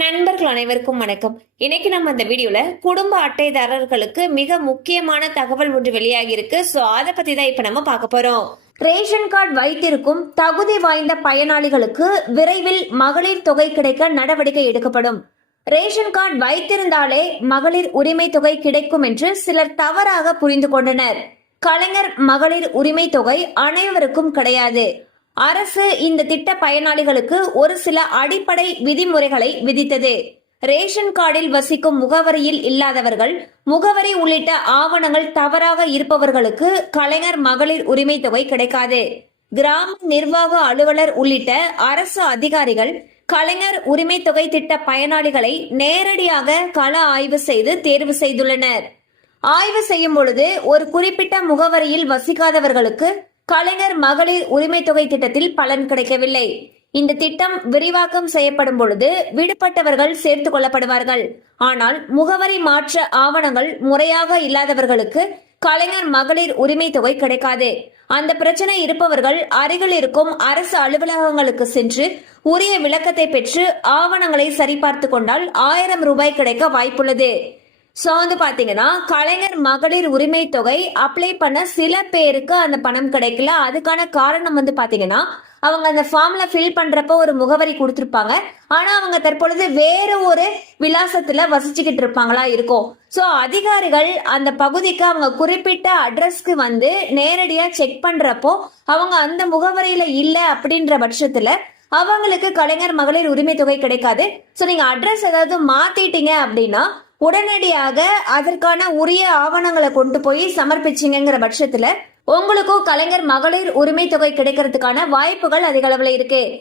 நண்பர்கள் அனைவருக்கும் வணக்கம். இன்னைக்கு நம்ம இந்த வீடியோல குடும்ப அட்டைதாரர்களுக்கு மிக முக்கியமான தகவல் ஒன்று வெளியாகி இருக்கு சோ அதை பத்தி தான் இப்ப நம்ம பார்க்க போறோம். ரேஷன் கார்டு வைத்திருக்கும் தகுதி வாய்ந்த பயனாளிகளுக்கு விரைவில் மகளிர் தொகை கிடைக்க நடவடிக்கை எடுக்கப்படும். ரேஷன் கார்டு வைத்திருந்தாலே மகளிர் உரிமை தொகை கிடைக்கும் என்று சிலர் தவறாக புரிந்து கொண்டனர். கலைஞர் மகளிர் உரிமை தொகை அனைவருக்கும் கிடையாது. அரசு இந்த திட்ட பயனாளிகளுக்கு ஒரு சில அடிப்படை விதிமுறைகளை விதித்தது. ரேஷன் கார்டில் வசிக்கும் முகவரியில் இல்லாதவர்கள் முகவரி உள்ளிட்ட ஆவணங்கள் தவறாக இருப்பவர்களுக்கு கலைஞர் மகளிர் உரிமை தொகை கிடைக்காது. கிராம நிர்வாக அலுவலர் உள்ளிட்ட அரசு அதிகாரிகள் கலைஞர் உரிமை தொகை திட்ட பயனாளிகளை நேரடியாக கள ஆய்வு செய்து தேர்வு செய்துள்ளனர். ஆய்வு செய்யும் பொழுது ஒரு குறிப்பிட்ட முகவரியில் வசிக்காதவர்களுக்கு கலைஞர் மகளிர் உரிமை தொகை திட்டத்தில் பலன் கிடைக்கவில்லை. இந்த திட்டம் விரிவாக்கம் செய்யப்படும் பொழுது விடுபட்டவர்கள் சேர்த்துக் கொள்ளப்படுவார்கள். ஆனால் முகவரி மாற்ற ஆவணங்கள் முறையாக இல்லாதவர்களுக்கு கலைஞர் மகளிர் உரிமை தொகை கிடைக்காது. அந்த பிரச்சனை இருப்பவர்கள் அருகில் இருக்கும் அரசு அலுவலகங்களுக்கு சென்று உரிய விளக்கத்தை பெற்று ஆவணங்களை சரிபார்த்து கொண்டால் ஆயிரம் ரூபாய் கிடைக்க வாய்ப்புள்ளது. ஸோ வந்து பார்த்தீங்கன்னா கலைஞர் மகளிர் உரிமை தொகை அப்ளை பண்ண சில பேருக்கு அந்த பணம் கிடைக்கல. அதுக்கான காரணம் வந்து பார்த்தீங்கன்னா அவங்க அந்த ஃபார்ம்ல ஃபில் பண்றப்ப ஒரு முகவரி கொடுத்துருப்பாங்க. ஆனா அவங்க தற்பொழுது வேற ஒரு விலாசத்துல வசிச்சுக்கிட்டு இருப்பாங்களா இருக்கும். ஸோ அதிகாரிகள் அந்த பகுதிக்கு அவங்க குறிப்பிட்ட அட்ரஸ்க்கு வந்து நேரடியா செக் பண்றப்போ அவங்க அந்த முகவரியில இல்லை அப்படின்ற பட்சத்துல அவங்களுக்கு கலைஞர் மகளிர் உரிமை தொகை கிடைக்காது. ஸோ நீங்க அட்ரஸ் ஏதாவது மாத்திட்டீங்க அப்படின்னா உடனடியாக அதற்கான உரிய ஆவணங்களை கொண்டு போய் சமர்ப்பிச்சிங்கிற பட்சத்துல உங்களுக்கும் கலைஞர் மகளிர் உரிமை தொகை கிடைக்கிறதுக்கான வாய்ப்புகள் அதிக அளவுல இருக்கு.